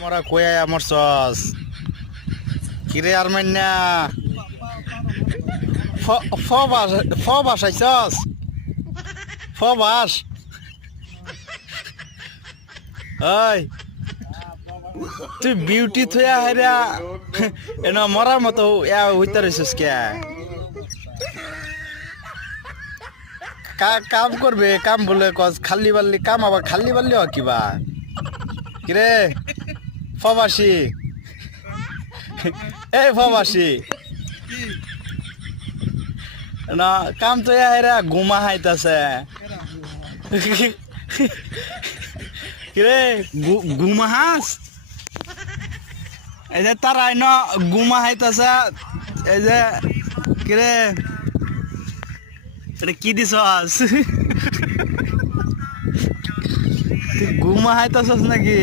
মোরা কই আমার সস কিরে আর মান্না ফ বাসাইছস ফ বাস ওই তুই বিউটি থয়া হেরা এনা মরার মতো হইতে রইছিস কে কাম করবে কাম বলে কস খালি বাল্লি কাম আবার খালি বাল্লি হয় কিবা কিরে ফবাসি এই ফবাসি না কাম তো এরা গুমা হাইতাছে কিরে গুমা হাস এই যে তারা না গুমা হাইতাছে এই যে কিরে এটা কি দিছস তুই গুমা হাইতাছস নাকি